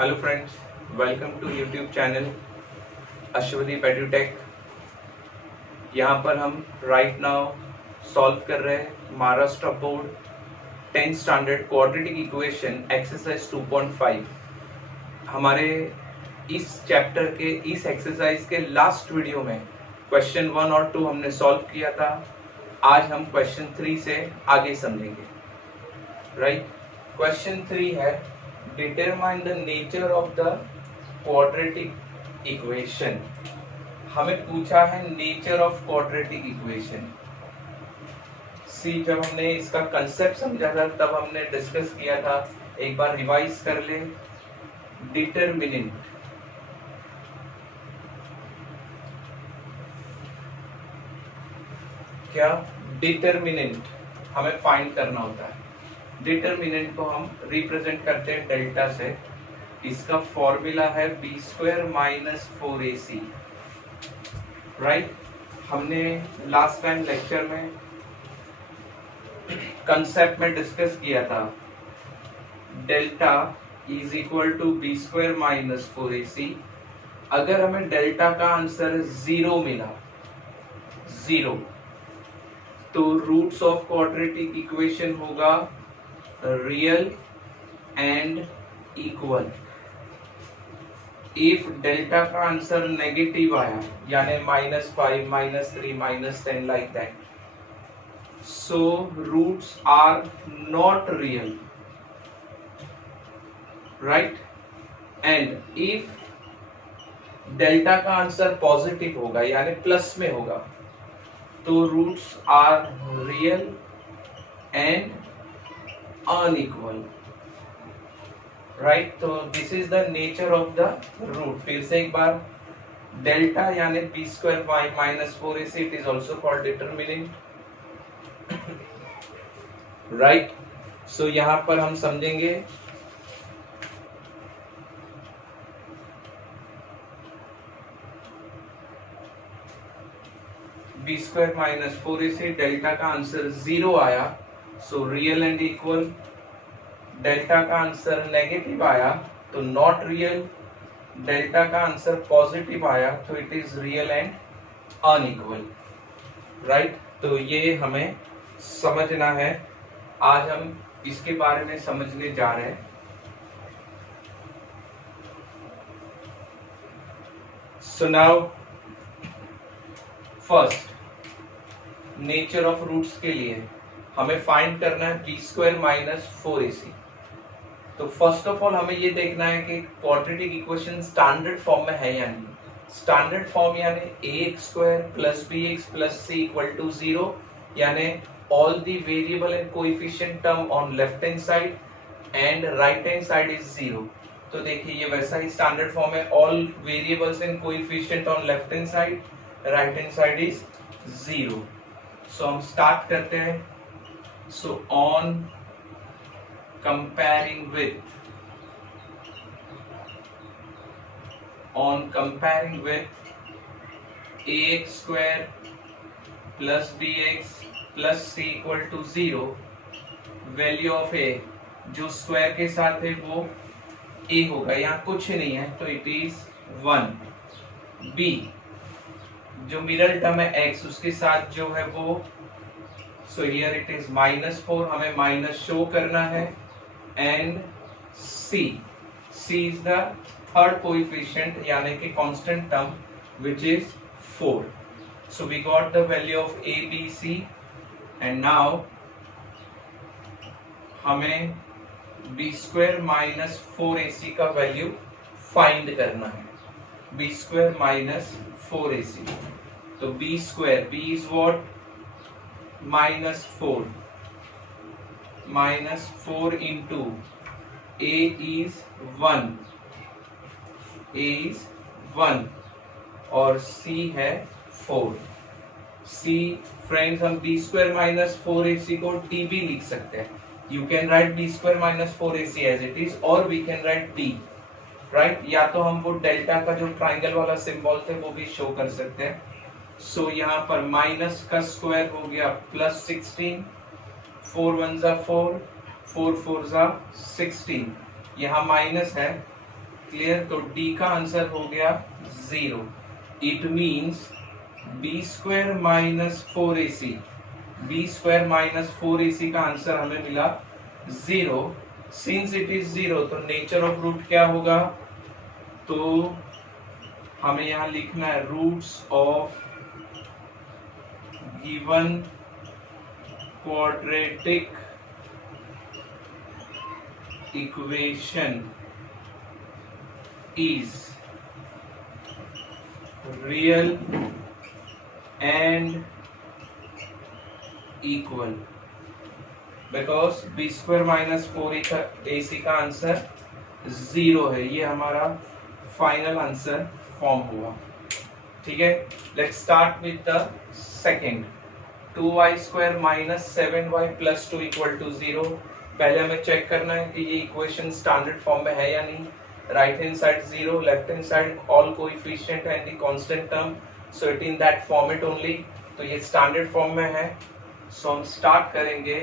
Hello friends, welcome to YouTube channel Ashwadeep Edutech. यहाँ पर हम राइट नाउ सॉल्व कर रहे हैं Maharashtra board 10th standard quadratic equation exercise 2.5। हमारे इस चैप्टर के इस एक्सरसाइज के लास्ट वीडियो में क्वेश्चन 1 और 2 हमने सॉल्व किया था। आज हम क्वेश्चन 3 से आगे समझेंगे। राइट, क्वेश्चन 3 है determine the nature of the quadratic equation. हमें पूछा है नेचर ऑफ क्वाड्रेटिक इक्वेशन। सी, जब हमने इसका कंसेप्ट समझा था तब हमने डिस्कस किया था, एक बार रिवाइज कर ले। डिटरमिनेंट क्या? डिटरमिनेंट हमें फाइंड करना होता है। डिटरमिनेंट को हम रिप्रेजेंट करते हैं डेल्टा से। इसका फॉर्मूला है b² माइनस 4ac। राइट, हमने लास्ट टाइम लेक्चर में कंसेप्ट में डिस्कस किया था delta is equal to b² minus 4ac। अगर हमें डेल्टा का आंसर 0 मिला, 0, तो रूट्स ऑफ क्वाड्रेटिक इक्वेशन होगा real and equal. If delta का आंसर नेगेटिव आया, यानी -5, -3, -10 like that, so roots are not real. Right, and if delta का आंसर पॉजिटिव होगा यानी प्लस में होगा, तो roots are real and unequal. Right, तो this is the nature of the root. फिर से एक बार, डेल्टा यानी b² minus 4ac, it is also called determinant. Right, सो यहां पर हम समझेंगे b² माइनस 4ac, डेल्टा का आंसर 0 आया, so real and equal. Delta का आंसर नेगेटिव आया तो नॉट रियल। डेल्टा का आंसर पॉजिटिव आया तो it is real and unequal. Right, तो ये हमें समझना है। आज हम इसके बारे में समझने जा रहे हैं। So now first, nature of roots के लिए हमें फाइंड करना है b² माइनस 4ac। तो फर्स्ट ऑफ ऑल हमें ये देखना है कि क्वाड्रेटिक इक्वेशन स्टैंडर्ड फॉर्म में है या नहीं। स्टैंडर्ड फॉर्म यानी ax² plus bx plus c equal to 0, यानी all the variable and coefficient term on left hand side and right hand side is 0। तो देखिए ये वैसा ही स्टैंडर्ड फॉर्म है, all variables and coefficient on left hand side, right hand side is 0। So हम start करते हैं। So on comparing with ax² plus bx plus c equal to 0, value of a जो स्क्वायर के साथ है वो a होगा, यहाँ कुछ नहीं है तो इट इज 1। b जो मिडल टर्म है x, उसके साथ जो है वो, so here it is -4, हमें माइनस शो करना है। And c is the third coefficient यानी कि constant term which is 4। so we got the value of a b c and now हमें b² माइनस 4ac का वैल्यू फाइंड करना है। b² minus 4ac, तो b² b is what? -4 into a is 1 और c है 4। c friends, हम b² minus 4ac को d भी लिख सकते हैं। You can write b² minus 4ac as it is, और we can write d। Right, या तो हम वो डेल्टा का जो ट्राइंगल वाला सिंबल थे वो भी शो कर सकते हैं। सो यहाँ पर माइनस का स्क्वायर हो गया +16, 4 1 = 4, 4 4 = 16, यहाँ माइनस है क्लियर? तो डी का आंसर हो गया 0। It means B square minus 4ac, B square minus 4ac का आंसर हमें मिला 0। सिंस इट इज 0 तो नेचर ऑफ रूट क्या होगा? तो हमें यहां लिखना है roots of given quadratic equation is real and equal because b square minus 4ac का आंसर 0 है। ये हमारा फाइनल आंसर फॉर्म हुआ। ठीक है, let's start with the second. 2y square minus 7y plus 2 equal to 0। पहले हमें चेक करना है कि ये इक्वेशन स्टैंडर्ड फॉर्म में है या नहीं। right hand side 0, left hand side all coefficient and the constant term, so it in that format only। तो ये standard form में है। so हम start करेंगे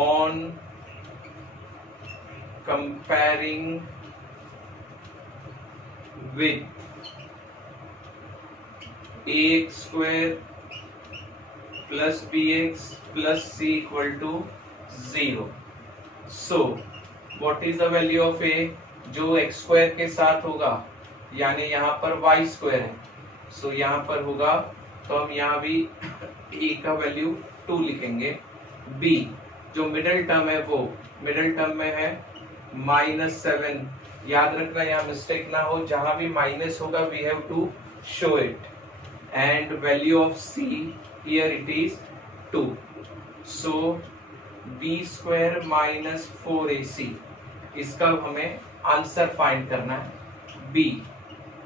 on comparing with ax square plus bx plus c equal to 0। so What is the value of a? जो x square के साथ होगा, यानी यहाँ पर y स्क्वायर है, सो यहाँ पर होगा तो हम यहाँ भी a का वैल्यू 2 लिखेंगे। b जो मिडिल टर्म है वो मिडिल टर्म में है -7। याद रखना यहाँ मिस्टेक ना हो, जहां भी माइनस होगा we have to show it. And value of c here it is 2। So b square minus 4ac, इसका हमें आंसर फाइंड करना है। b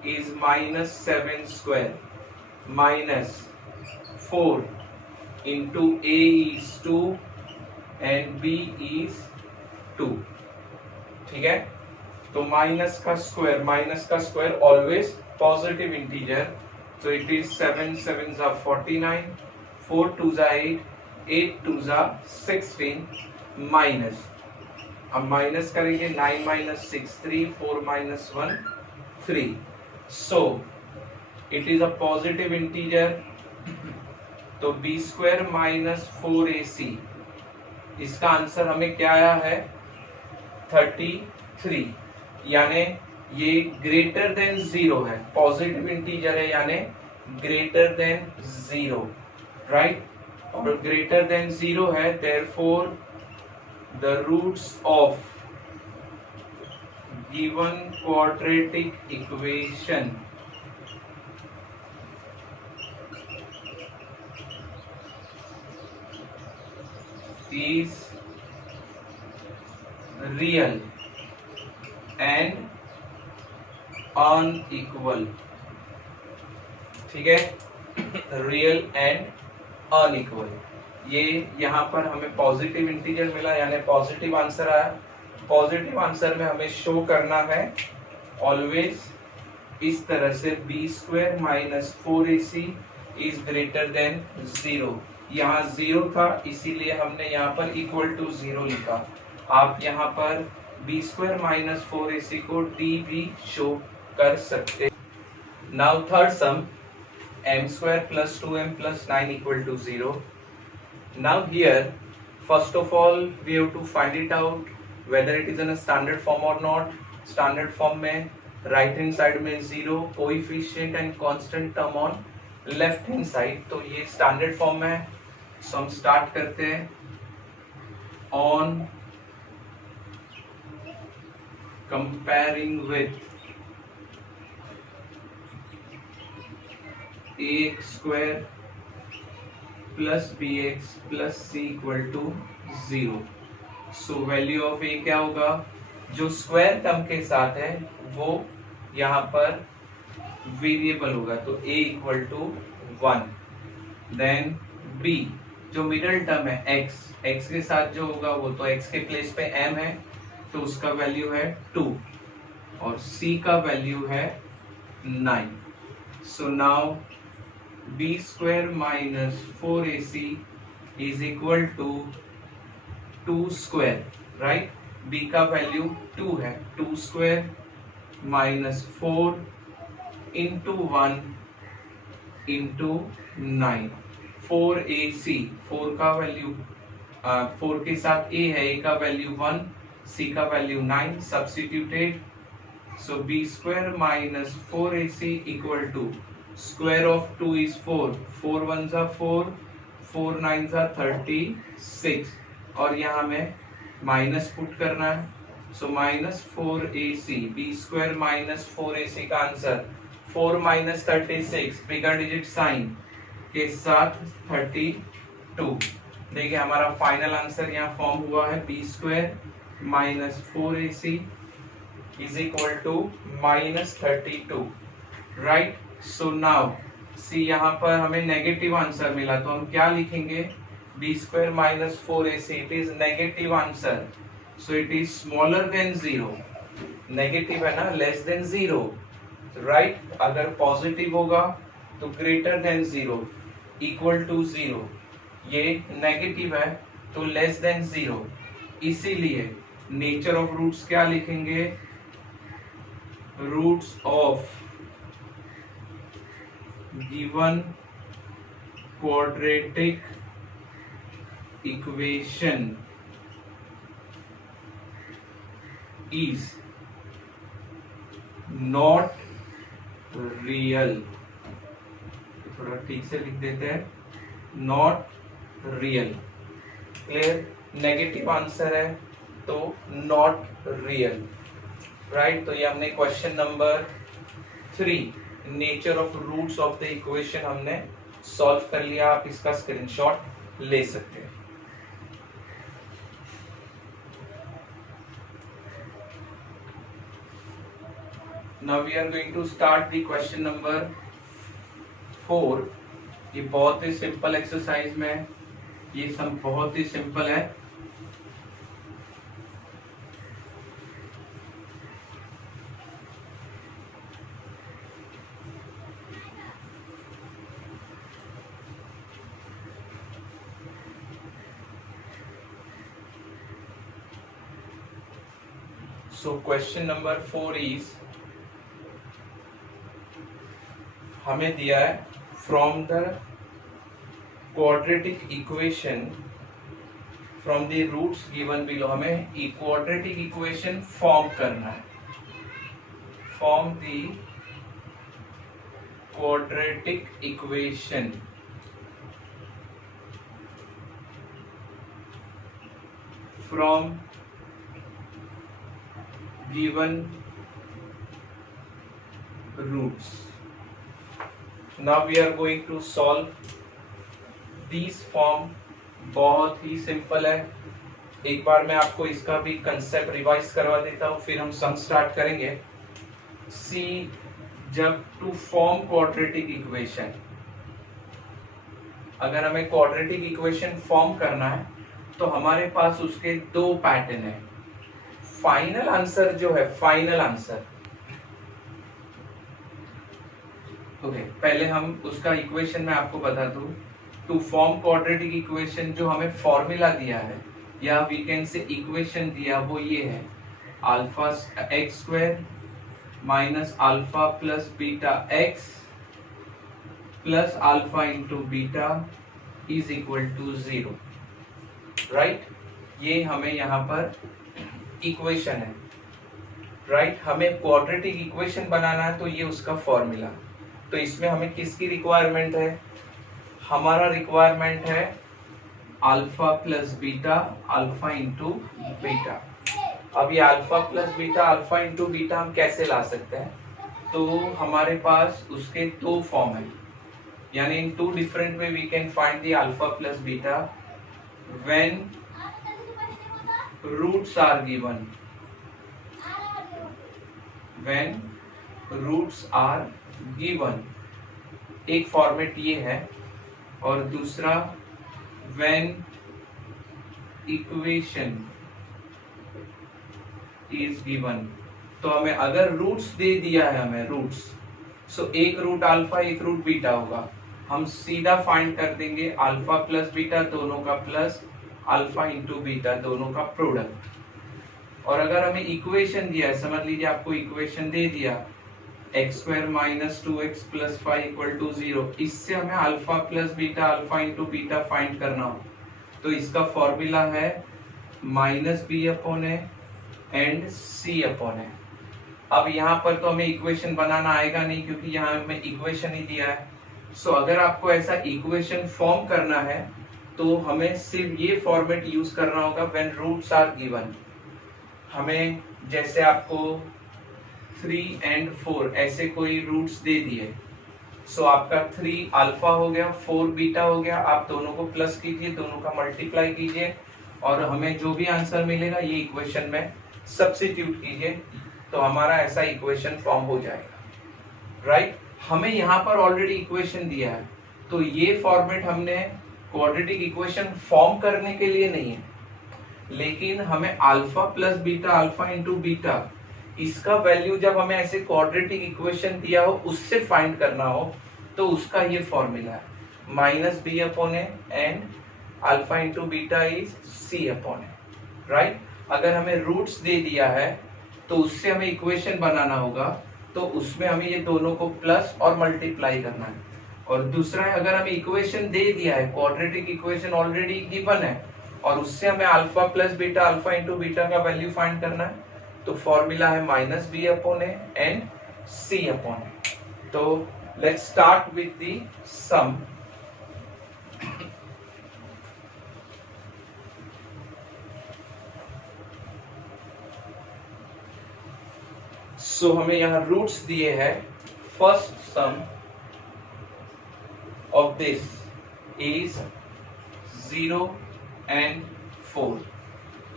is -7 square minus 4 into a is 2 and b is 2। ठीक है, तो माइनस का square always positive integer, तो it is 7 7 जा 49, 4 2 जा 8, 8 2 जा 16 माइनस, अब माइनस करेंगे 9 minus 6 3, 4 minus 1 3। So it is a positive integer, तो b स्क्वायर माइनस 4ac, इसका आंसर हमें क्या आया है 33। यानी ये ग्रेटर देन 0 है, पॉजिटिव इंटीजर है यानी ग्रेटर देन 0, राइट? और ग्रेटर देन 0 है, therefore the roots of given quadratic equation is real and unequal। ठीक है, रियल एंड अनइक्वल। ये यहाँ पर हमें पॉजिटिव इंटीजर मिला यानी पॉजिटिव आंसर आया। पॉजिटिव आंसर में हमें शो करना है ऑलवेज इस तरह से b square minus 4ac is greater than 0। यहाँ 0 था इसीलिए हमने यहाँ पर इक्वल टू 0 लिखा। आप यहाँ पर b स्क्वायर माइनस 4ac को d भी शो कर सकते। Now third sum, m square plus 2m plus 9 equal to 0। Now here, first of all, we have to find it out whether it is in a standard form or not। Standard form में right hand side में 0, coefficient and constant term on left hand side, तो ये standard form में है। So हम start करते हैं on comparing with ax square plus b x plus c equal to 0। So value of a क्या होगा? जो स्क्वायर टर्म के साथ है वो यहाँ पर वेरिएबल होगा, तो a equal to 1। Then b जो मिडिल टर्म है x के साथ जो होगा वो तो x के प्लेस पे m है तो उसका वैल्यू है 2 और c का वैल्यू है 9। So now b square minus 4ac is equal to 2 square, right? b का वैल्यू 2 है, 2 square minus 4 into 1 into 9, 4ac, 4 का वैल्यू 4 के साथ a है, a का वैल्यू 1, c का value 9, substituted, so b square minus 4ac equal to square of 2 is 4, 4 1 जा 4, 4 9 जा 36, और यहाँ में माइनस पुट करना है, so minus 4ac, b square minus 4ac का आंसर 4 माइनस 36 बिगर डिजिट साइन के साथ 32। देखिए हमारा फाइनल आंसर यहाँ फॉर्म हुआ है, B square minus 4ac is equal to minus 32, right. So now see, यहाँ पर हमें नेगेटिव आंसर मिला, तो हम क्या लिखेंगे, B square minus 4ac, it is negative answer, so it is smaller than 0, negative है ना, लेस देन 0, राइट। अगर पॉजिटिव होगा तो ग्रेटर देन 0, इक्वल टू 0, ये नेगेटिव है तो लेस देन 0, इसीलिए नेचर ऑफ रूट्स क्या लिखेंगे, roots of given quadratic equation is not real, थोड़ा ठीक से लिख देते हैं, not real, clear. Negative answer है तो नॉट रियल, राइट। तो ये हमने question number 3 nature of roots of the equation हमने सॉल्व कर लिया, आप इसका स्क्रीनशॉट ले सकते हैं। Now we are going to start the question number 4। ये बहुत ही सिंपल एक्सरसाइज में, ये सब बहुत ही सिंपल है। So question number 4 is, हमें दिया है from the quadratic equation from the roots given below, हमें क्वाड्रेटिक इक्वेशन फॉर्म करना है, form the quadratic equation from given roots. Now we are going to solve these form, बहुत ही simple है। एक बार मैं आपको इसका भी कंसेप्ट रिवाइज करवा देता हूँ, फिर हम सम स्टार्ट करेंगे। सी, जब टू फॉर्म क्वाड्रेटिक इक्वेशन, अगर हमें क्वाड्रेटिक इक्वेशन फॉर्म करना है तो हमारे पास उसके 2 पैटर्न है। फाइनल आंसर जो है, फाइनल आंसर, ओके, पहले हम उसका इक्वेशन मैं आपको बता दूं। टू फॉर्म क्वाड्रेटिक इक्वेशन जो हमें फॉर्मूला दिया है, या वी कैन से इक्वेशन दिया, वो ये है, alpha x square minus alpha plus beta x plus alpha into beta is equal to 0, right. ये हमें यहाँ पर इक्वेशन है, राइट। हमें क्वाड्रेटिक इक्वेशन बनाना है तो ये उसका फॉर्मूला। तो इसमें हमें किसकी रिक्वायरमेंट है, हमारा रिक्वायरमेंट है alpha plus beta, alpha into beta. अब ये alpha plus beta, alpha into beta हम कैसे ला सकते हैं, तो हमारे पास उसके 2 फॉर्म है, यानी in 2 different way we can find the alpha plus beta when roots are given, when roots are given, एक फॉर्मेट ये है, और दूसरा व्हेन इक्वेशन इज गिवन। तो हमें अगर रूट्स दे दिया है, हमें रूट्स, सो एक रूट अल्फा एक रूट बीटा होगा, हम सीधा फाइंड कर देंगे अल्फा प्लस बीटा दोनों का प्लस अल्फा इंटू बीटा दोनों का प्रोडक्ट, और अगर हमें इक्वेशन दिया है, समझ लीजिए आपको इक्वेशन दे दिया x square minus 2x plus 5 equal to 0, इससे हमें alpha plus beta alpha into beta find करना हो तो इसका फॉर्मूला है minus B upon A and c upon a. अब यहाँ पर तो हमें इक्वेशन बनाना आएगा नहीं क्योंकि यहाँ हमें इक्वेशन ही दिया है। सो अगर आपको ऐसा इक्वेशन फॉर्म करना है तो हमें सिर्फ ये फॉर्मेट यूज करना होगा व्हेन रूट्स आर गिवन। हमें जैसे आपको 3 and 4 ऐसे कोई रूट्स दे दिए, सो आपका 3 अल्फा हो गया 4 बीटा हो गया, आप दोनों को प्लस कीजिए, दोनों का मल्टीप्लाई कीजिए और हमें जो भी आंसर मिलेगा ये इक्वेशन में सब्स्टिट्यूट कीजिए तो हमारा ऐसा इक्वेशन फॉर्म हो जाएगा। राइट, हमें यहाँ पर ऑलरेडी इक्वेशन दिया है तो ये फॉर्मेट हमने क्वाड्रेटिक इक्वेशन फॉर्म करने के लिए नहीं है, लेकिन हमें alpha plus beta alpha into beta इसका वैल्यू जब हमें ऐसे क्वाड्रेटिक इक्वेशन दिया हो उससे फाइंड करना हो तो उसका ये फॉर्मूला है minus B upon A and alpha into beta is C upon A. Right, अगर हमें रूट्स दे दिया है तो उससे हमें इक्वेशन बनाना होगा तो उसमें हमें ये दोनों को प्लस और मल्टीप्लाई करना है। और दूसरा है, अगर हमें इक्वेशन दे दिया है, क्वाड्रेटिक इक्वेशन ऑलरेडी गिवन है और उससे हमें alpha plus beta alpha into beta का वैल्यू फाइंड करना है तो फॉर्मूला है minus B upon A and c upon a. तो let's start with the sum. So हमें यहां रूट्स दिए हैं। First sum of this is 0 and 4।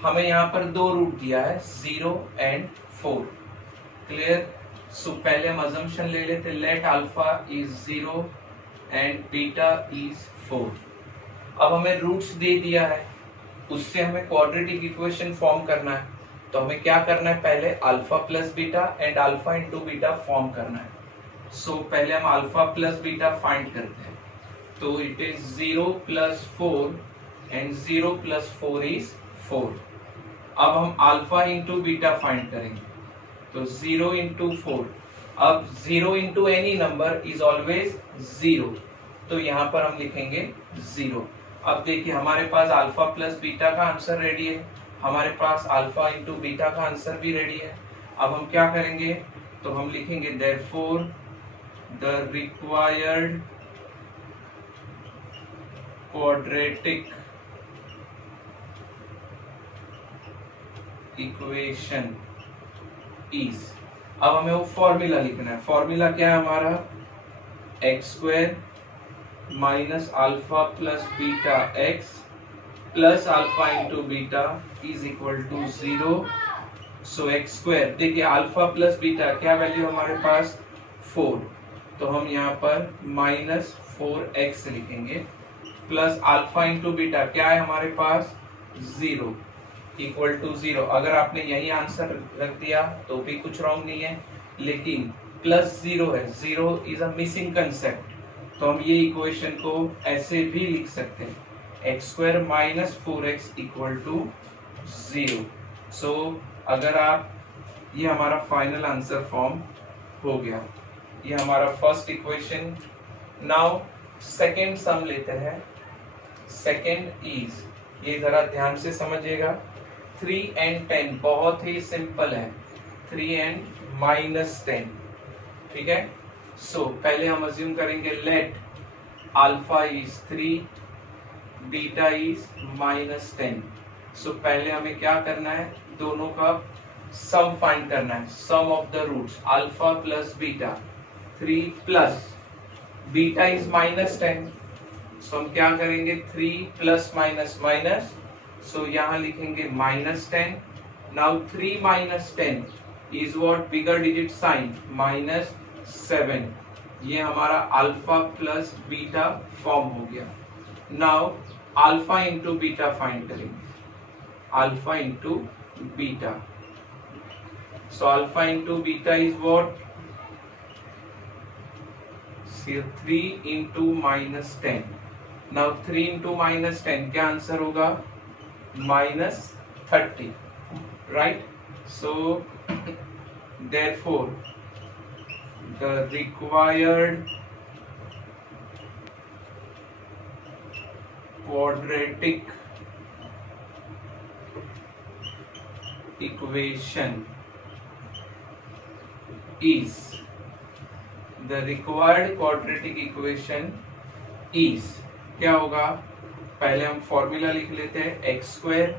हमें यहाँ पर दो रूट दिया है 0 and 4। क्लियर? सो पहले हम अजम्पशन ले लेते, let alpha is 0 and beta is 4। अब हमें रूट्स दे दिया है, उससे हमें क्वाड्रेटिक इक्वेशन फॉर्म करना है तो हमें क्या करना है, पहले alpha plus beta and alpha into beta form करना है। सो पहले हम अल्फा प्लस बीटा फाइंड करते हैं तो it is 0 plus 4 and 0 plus 4 is 4। अब हम अल्फा इंटू बीटा फाइंड करेंगे तो 0 इंटू 4। अब 0 into any number is always 0 तो यहाँ पर हम लिखेंगे 0। अब देखिए हमारे पास अल्फा प्लस बीटा का आंसर रेडी है, हमारे पास अल्फा इंटू बीटा का आंसर भी रेडी है। अब हम क्या करेंगे तो हम लिखेंगे therefore the required quadratic equation is. अब हमें वो फॉर्मूला लिखना है। फॉर्मूला क्या है हमारा, x square minus alpha plus beta x plus alpha into beta is equal to 0। So x square, देखिए अल्फा प्लस बीटा क्या वैल्यू हमारे पास 4 तो हम यहाँ पर माइनस 4x लिखेंगे प्लस अल्फा इंटू बीटा क्या है हमारे पास 0 इक्वल टू 0। अगर आपने यही आंसर रख दिया तो भी कुछ रॉन्ग नहीं है, लेकिन प्लस 0 है, 0 इज अ मिसिंग कंसेप्ट तो हम ये इक्वेशन को ऐसे भी लिख सकते हैं x square minus 4x equal to 0। So अगर आप, ये हमारा फाइनल आंसर फॉर्म हो गया, ये हमारा first equation. Now second sum लेते हैं। सेकेंड इज, ये जरा ध्यान से समझिएगा, 3 and 10 बहुत ही सिंपल है, 3 and माइनस 10। ठीक है, सो पहले हम अज्यूम करेंगे let alpha is 3 beta is minus 10। सो पहले हमें क्या करना है, दोनों का सम फाइंड करना है, sum of the roots alpha plus beta 3 plus beta is minus 10। So हम क्या करेंगे 3 प्लस माइनस माइनस, सो यहाँ लिखेंगे minus 10। Now 3 minus 10 is what, bigger digit sign minus 7। ये हमारा अल्फा प्लस बीटा फॉर्म हो गया। Now alpha into beta find करेंगे, alpha into beta. So alpha into beta is what, 3 into minus 10। Now 3 into minus 10 क्या answer होगा, minus 30। Right, So therefore the required quadratic equation is क्या होगा, पहले हम formula लिख लेते हैं, x square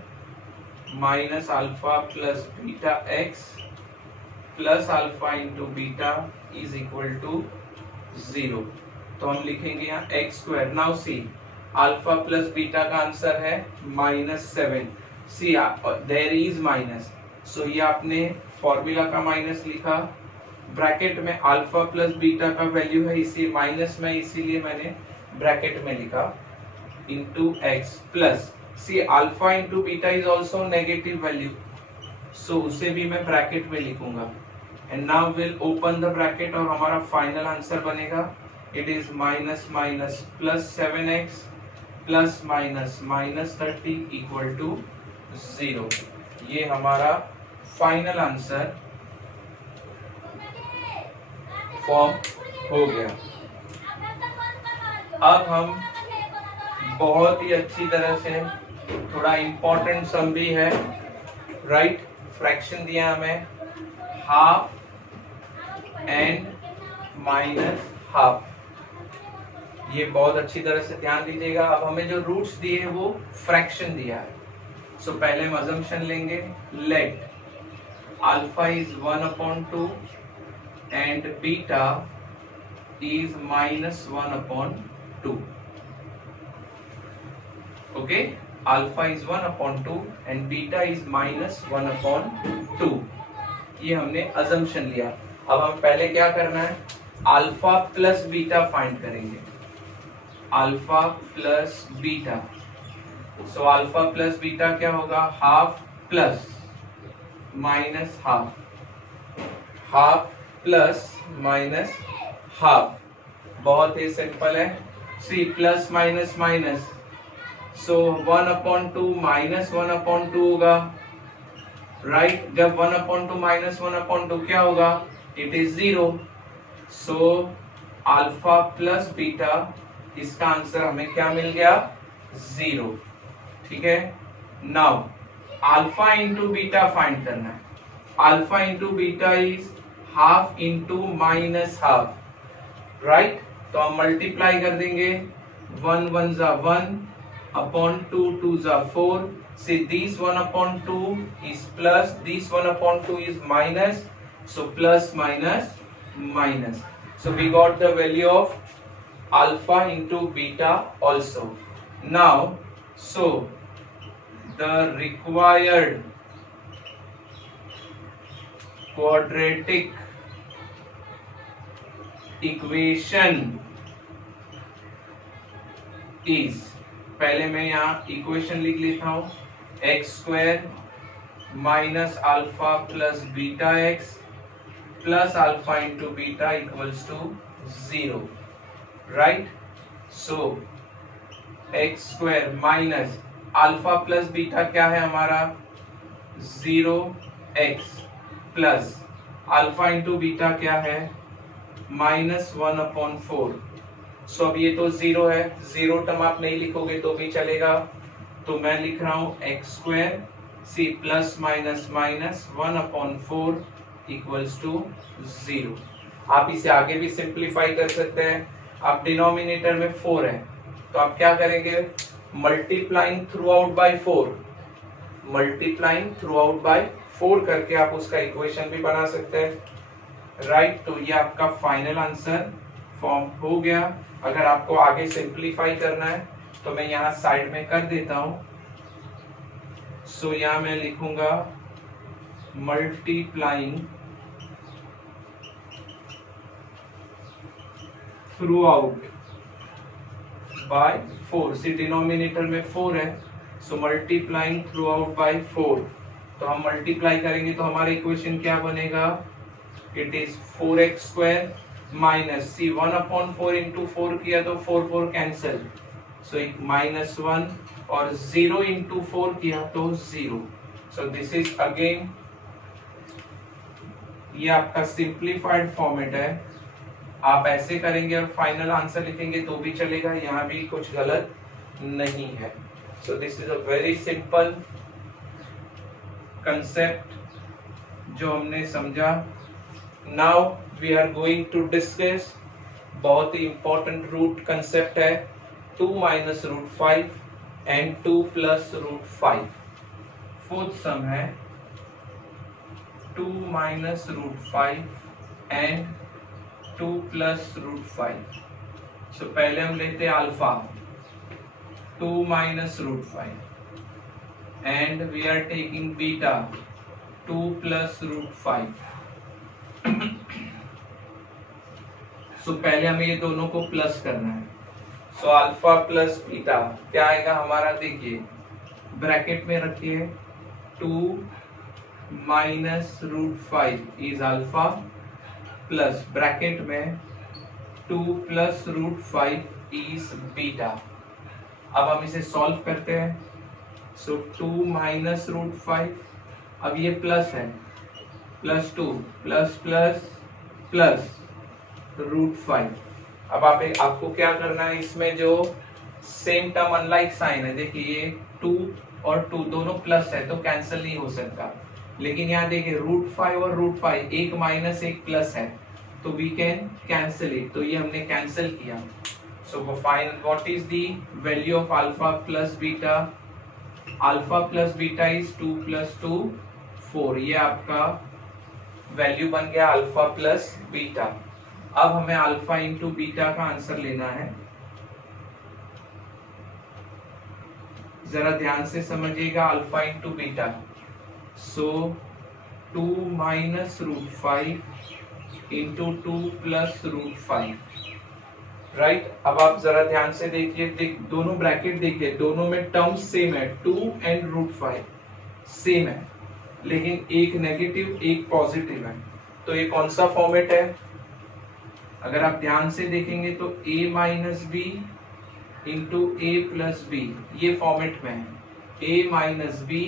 minus alpha plus beta x plus alpha into beta is equal to 0। तो हम लिखेंगे यहाँ x square. Now see alpha plus beta का आंसर है -7। See there is minus, so ये आपने फॉर्मूला का माइनस लिखा, ब्रैकेट में अल्फा प्लस बीटा का वैल्यू है इसी माइनस में, इसीलिए मैंने ब्रैकेट में लिखा into x plus see alpha into beta is also negative value, so उसे भी मैं ब्रैकेट में लिखूंगा। And now will open the bracket और हमारा फाइनल आंसर बनेगा, it is minus minus plus 7x plus minus minus 30 equal to 0। ये हमारा फाइनल आंसर फॉर्म हो गया। अब हम बहुत ही अच्छी तरह से, थोड़ा इंपॉर्टेंट सम भी है, राइट, फ्रैक्शन दिया हमें हाफ एंड माइनस हाफ, ये बहुत अच्छी तरह से ध्यान दीजिएगा। अब हमें जो रूट्स दिए हैं वो फ्रैक्शन दिया है, सो पहले हम अजम्पशन लेंगे, let alpha is 1/2 and beta is -1/2. Okay, alpha is 1/2 and beta is -1/2। ये हमने assumption लिया। अब हम पहले क्या करना है, अल्फा प्लस बीटा फाइंड करेंगे, alpha plus beta. So alpha plus beta क्या होगा, half plus minus half, half plus minus half, बहुत ही सिंपल है। सी प्लस माइनस माइनस, सो 1/2 माइनस 1/2 होगा, राइट। जब 1/2 माइनस 1/2 क्या होगा, it is 0। So alpha plus beta, इसका आंसर हमें क्या मिल गया, 0। ठीक है, now alpha into beta find करना है। Alpha into beta is half into minus half, right. तो हम मल्टीप्लाई कर देंगे, 1 1 जा 1 अपॉन 2 2 जा 4। से this 1/2 is plus, this 1/2 is minus, so plus minus minus, so we got the value of alpha into beta also. Now so the required quadratic equation is, पहले मैं यहाँ इक्वेशन लिख लेता हूं, x square minus alpha plus beta x plus alpha into beta equals to 0, right. So x square minus alpha plus beta क्या है हमारा, 0x plus alpha into beta क्या है, -1/4। सो अब ये तो 0 है, 0 टर्म आप नहीं लिखोगे तो भी चलेगा, तो मैं लिख रहा हूं x square see plus minus minus 1/4 equals to 0। आप इसे आगे भी सिंप्लीफाई कर सकते हैं। अब डिनोमिनेटर में 4 है, तो आप क्या करेंगे, multiplying through out by 4, multiplying through out by 4 करके आप उसका इक्वेशन भी बना सकते हैं, राइट। तो ये आपका फाइनल आंसर फॉर्म हो गया। अगर आपको आगे सिंप्लीफाई करना है तो मैं यहाँ साइड में कर देता हूं। सो यहाँ मैं लिखूंगा multiplying throughout by 4, see denominator में 4 है, so multiplying throughout by 4। तो हम मल्टीप्लाई करेंगे तो हमारा इक्वेशन क्या बनेगा, it is 4x square minus see 1/4 into 4 किया तो 4 4 कैंसिल, सो -1 और 0 इंटू 4 किया तो 0। सो दिस इज अगेन ये आपका सिंप्लीफाइड फॉर्मेट है। आप ऐसे करेंगे और फाइनल आंसर लिखेंगे तो भी चलेगा, यहाँ भी कुछ गलत नहीं है। So this is a very simple concept जो हमने समझा। Now we are going to discuss बहुत ही इंपॉर्टेंट रूट कंसेप्ट है, 2 minus root 5 and 2 plus root 5। Fourth sum है 2 minus root 5 and 2 plus root 5। So पहले हम लेते हैं alpha 2 minus root 5 and we are taking beta 2 plus root 5। So पहले हमें ये दोनों को प्लस करना है। सो अल्फा प्लस बीटा क्या आएगा हमारा, देखिए ब्रैकेट में रखिए 2 minus root 5 is alpha plus bracket में 2 प्लस रूट 5 इज बीटा। अब हम इसे सॉल्व करते हैं। सो 2 माइनस रूट 5, अब ये प्लस है, plus 2 plus plus plus root 5। अब आपको क्या करना है, इसमें जो सेम टर्म अनलाइक साइन है, देखिए ये 2 और 2 दोनों प्लस है तो कैंसिल नहीं हो सकता, लेकिन यहाँ देखिए रूट 5 और रूट 5 एक माइनस एक प्लस है तो वी कैन कैंसिल इट, तो ये हमने कैंसिल किया। So final what is the value of alpha plus beta, alpha plus beta is 2 plus 2 4, ये आपका वैल्यू बन गया अल्फा प्लस बीटा। अब हमें अल्फा इंटू बीटा का आंसर लेना है, जरा ध्यान से समझिएगा alpha into beta. So 2 minus root 5 into 2 plus root 5, right. अब आप जरा ध्यान से देखिए, दोनों ब्रैकेट देखिए, दोनों में टर्म्स सेम है, 2 एंड रूट 5 सेम है, लेकिन एक नेगेटिव एक पॉजिटिव है। तो ये कौन सा फॉर्मेट है, अगर आप ध्यान से देखेंगे तो a minus B into A plus B, ये फॉर्मेट में है, a minus B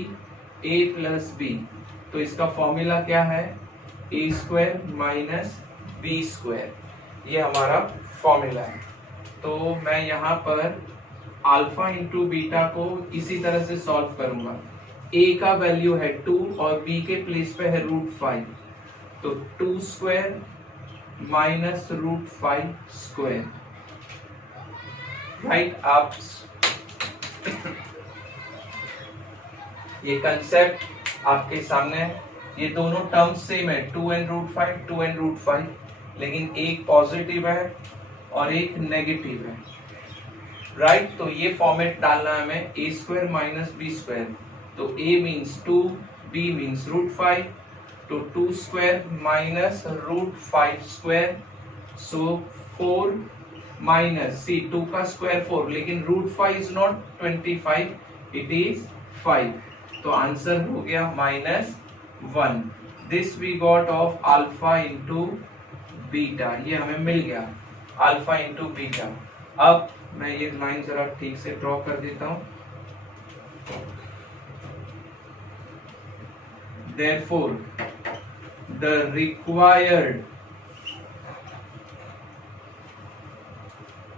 A plus B. तो इसका फॉर्मूला क्या है, A square minus B square, ये हमारा फॉर्मूला है। तो मैं यहाँ पर अल्फा इंटू बीटा को इसी तरह से सॉल्व करूंगा। a का वैल्यू है 2 और b के प्लेस पे है रूट 5, तो 2 square minus root 5 square, right. आप ये कंसेप्ट आपके सामने है, ये दोनों टर्म्स सेम है, 2 एंड रूट 5 2 एंड रूट 5, लेकिन एक पॉजिटिव है और एक नेगेटिव है, राइट। तो ये फॉर्मेट डालना है हमें, A square minus B square, तो a means 2, b means root 5, तो 2 square minus root 5 square, so 4 minus see 2 का स्क्वायर 4, लेकिन root 5 is not 25, it is 5, तो आंसर हो गया -1। This we got of alpha into beta, ये हमें मिल गया अल्फा इंटू बीटा। अब मैं ये लाइन जरा ठीक से ड्रॉ कर देता हूं। Therefore, the required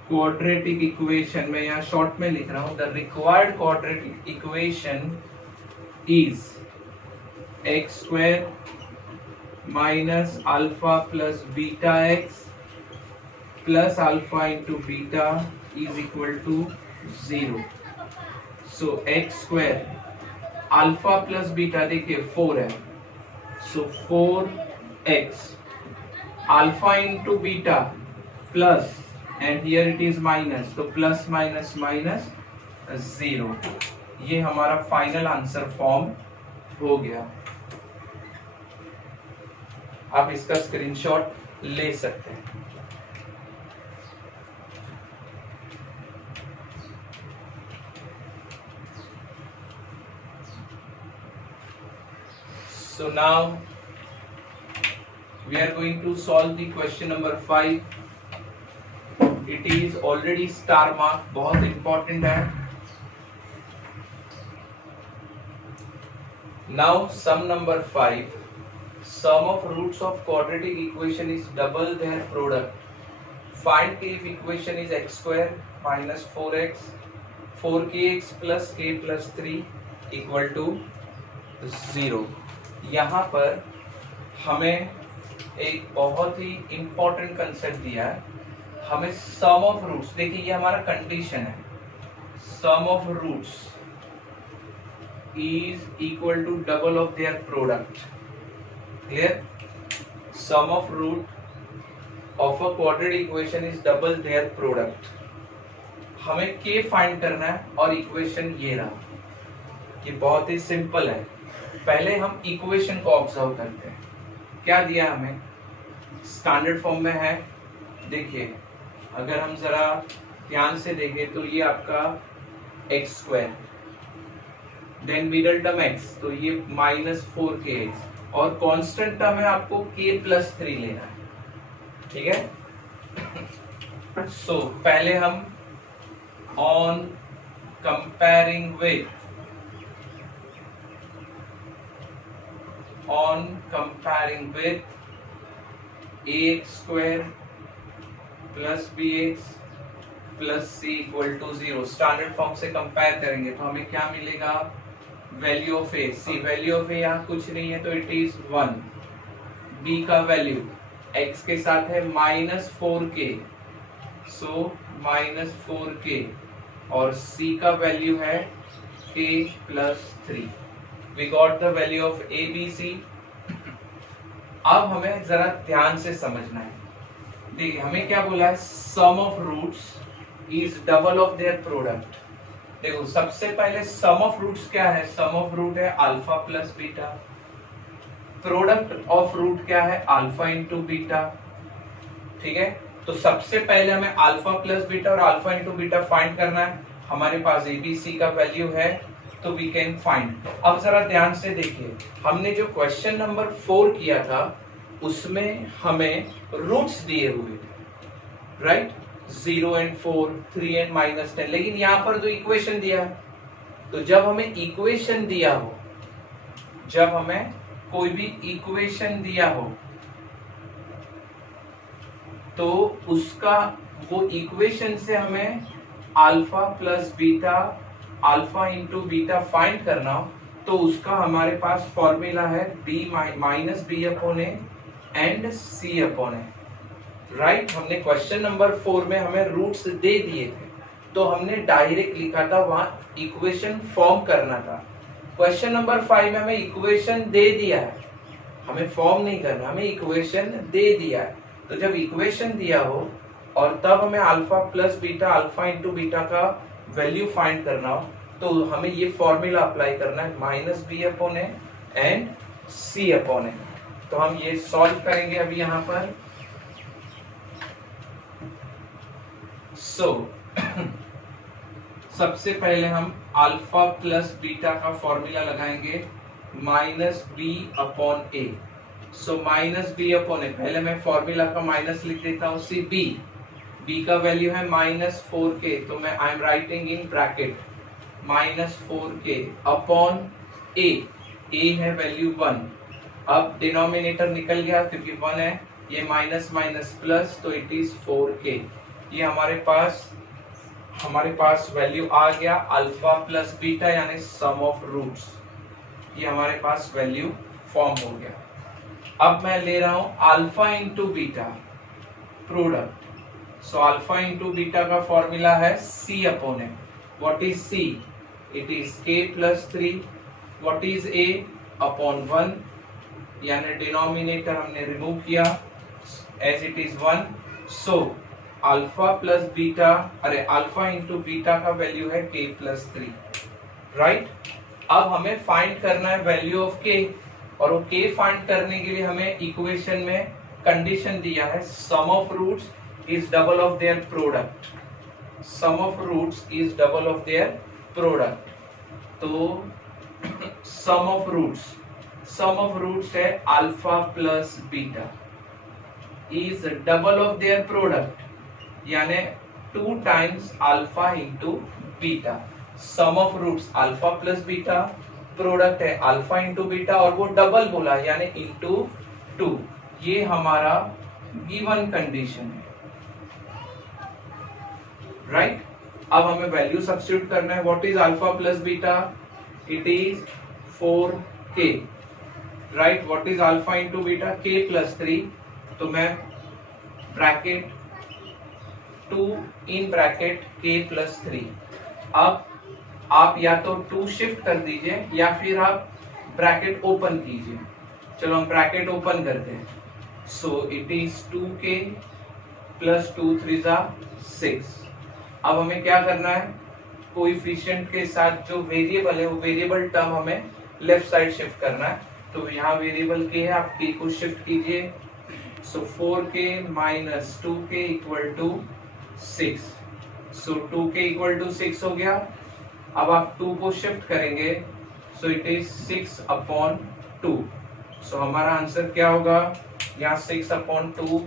quadratic equation, मैं यहाँ शॉर्ट में लिख रहा हूँ, the required quadratic equation is x square minus alpha plus beta x plus alpha into beta is equal to 0. So x square alpha plus beta देखिए 4 है, सो 4x alpha into beta plus and here it is minus, तो plus minus minus 0, ये हमारा final answer form हो गया। आप इसका screenshot ले सकते हैं। So now we are going to solve the question number 5. It is already star mark, बहुत important है। Now sum number 5 sum of roots of quadratic equation is double their product. Find k if equation is x square minus 4x 4kx plus k plus 3 equal to 0. यहाँ पर हमें एक बहुत ही important concept दिया है. हमें सम ऑफ रूट्स, देखिए ये हमारा कंडीशन है, sum of roots is equal to double of their product. Clear? Sum of root of a quadratic equation is double their product. हमें k फाइंड करना है और इक्वेशन ये रहा. ये बहुत ही सिंपल है. पहले हम इक्वेशन को ऑब्जर्व करते हैं. क्या दिया हमें? स्टैंडर्ड फॉर्म में है. देखिए अगर हम जरा ध्यान से देखें तो ये आपका x square, then middle term x, तो ये माइनस 4kx, और कांस्टेंट टर्म है आपको k प्लस 3 लेना है. ठीक है? सो पहले हम on comparing with ax square plus bx plus c equal to 0 standard form से कंपेयर करेंगे तो हमें क्या मिलेगा? Value of a. See value of a यहाँ कुछ नहीं है तो इट इज 1. b का वैल्यू x के साथ है minus 4k, so minus 4k, और c का वैल्यू है k plus 3. We got the value of a b c. अब हमें जरा ध्यान से समझना है. देखिए हमें क्या बोला है? Sum of roots is double of their product. देखो सबसे पहले सम ऑफ रूट्स क्या है? सम ऑफ रूट है alpha plus beta. Product of root क्या है? Alpha into beta. ठीक है? तो सबसे पहले हमें अल्फा प्लस बीटा और अल्फा इंटू बीटा फाइंड करना है. हमारे पास एबीसी का वैल्यू है तो वी कैन फाइंड. अब जरा ध्यान से देखिए, हमने जो क्वेश्चन नंबर 4 किया था उसमें हमें रूट्स दिए हुए थे, राइट? 0 and 4, 3 and -10. लेकिन यहां पर जो इक्वेशन दिया है, तो जब हमें इक्वेशन दिया हो, जब हमें कोई भी इक्वेशन दिया हो तो उसका वो इक्वेशन से हमें alpha plus beta, alpha into beta find करना हो तो उसका हमारे पास फॉर्मूला है b minus B upon A and c upon A. Right? हमने क्वेश्चन नंबर 4 में हमें रूट्स दे दिए थे तो हमने डायरेक्ट लिखा था, वहां इक्वेशन फॉर्म करना था. क्वेश्चन नंबर 5 में हमें इक्वेशन दे दिया है, हमें फॉर्म नहीं करना, हमें इक्वेशन दे दिया है. तो जब इक्वेशन दिया हो और तब हमें alpha plus beta, alpha into beta का वैल्यू फाइंड करना हो तो हमें ये फॉर्मूला अप्लाई करना है, minus B upon A and c upon a. तो हम ये सॉल्व करेंगे अभी यहाँ पर. सबसे पहले हम अल्फा प्लस बीटा का फॉर्मूला लगाएंगे, minus B upon a. So minus B upon a, पहले मैं फॉर्मूला का माइनस लिख देता हूँ. सी बी का वैल्यू है माइनस 4k, तो मैं I am writing in bracket minus 4k upon a है वैल्यू 1. अब डिनोमिनेटर निकल गया क्योंकि 1 है, ये माइनस माइनस प्लस, तो इट इज 4k. ये हमारे पास वैल्यू आ गया अल्फा प्लस बीटा यानी सम ऑफ रूट्स. ये हमारे पास वैल्यू फॉर्म हो गया. अब मैं ले रहा हूं alpha into beta product. So alpha into beta का फॉर्मूला है c upon a. What is c? It is k plus 3. What is a? Upon 1, यानी डिनोमिनेटर हमने रिमूव किया as it is 1. So alpha plus beta, alpha into beta का value है k plus 3. Right? अब हमें find करना है value of k, और वो k फाइंड करने के लिए हमें इक्वेशन में कंडीशन दिया है, sum of roots is double of their product. Sum of roots is double of their product. तो sum of roots है alpha plus beta is double of their product, यानी 2 times alpha into beta. Sum of roots alpha plus beta product है alpha into beta और वो double बोला यानी into 2, ये हमारा गिवन कंडीशन है, राइट। अब हमें वैल्यू सब्स्टिट्यूट करना है। What is alpha plus beta? It is 4k, right. What is alpha into beta? k plus 3, तो मैं bracket 2 in bracket k plus 3। अब आप या तो 2 शिफ्ट कर दीजिए या फिर आप ब्रैकेट ओपन कीजिए। चलो हम ब्रैकेट ओपन करते हैं। सो इट इज 2k प्लस 2 3 6। अब हमें क्या करना है, कोएफिशिएंट के साथ जो वेरिएबल है वो वेरिएबल टर्म हमें लेफ्ट साइड शिफ्ट करना है। तो यहाँ वेरिएबल k है, आप k को शिफ्ट कीजिए। So 4k minus 2k equal to 6। So 2k equal to 6 हो गया। अब आप 2 को शिफ्ट करेंगे, so it is 6 upon 2। So हमारा आंसर क्या होगा, यहाँ 6 upon 2,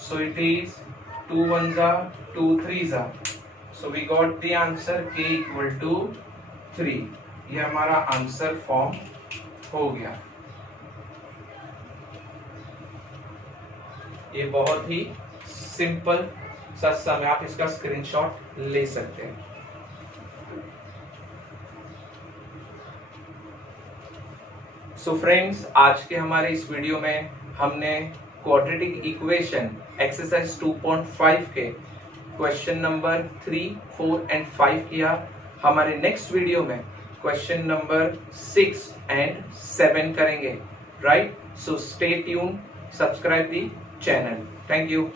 so it is 2 1 2 3 so we got the answer k equal to 3। ये हमारा आंसर फॉर्म हो गया। ये बहुत ही सिंपल सा सम है, आप इसका स्क्रीनशॉट ले सकते हैं। सो फ्रेंड्स, आज के हमारे इस वीडियो में हमने क्वाड्रेटिक इक्वेशन एक्सरसाइज 2.5 के क्वेश्चन नंबर 3, 4 एंड 5 किया। हमारे नेक्स्ट वीडियो में क्वेश्चन नंबर 6 एंड 7 करेंगे, right. So stay tune, subscribe the channel. Thank you.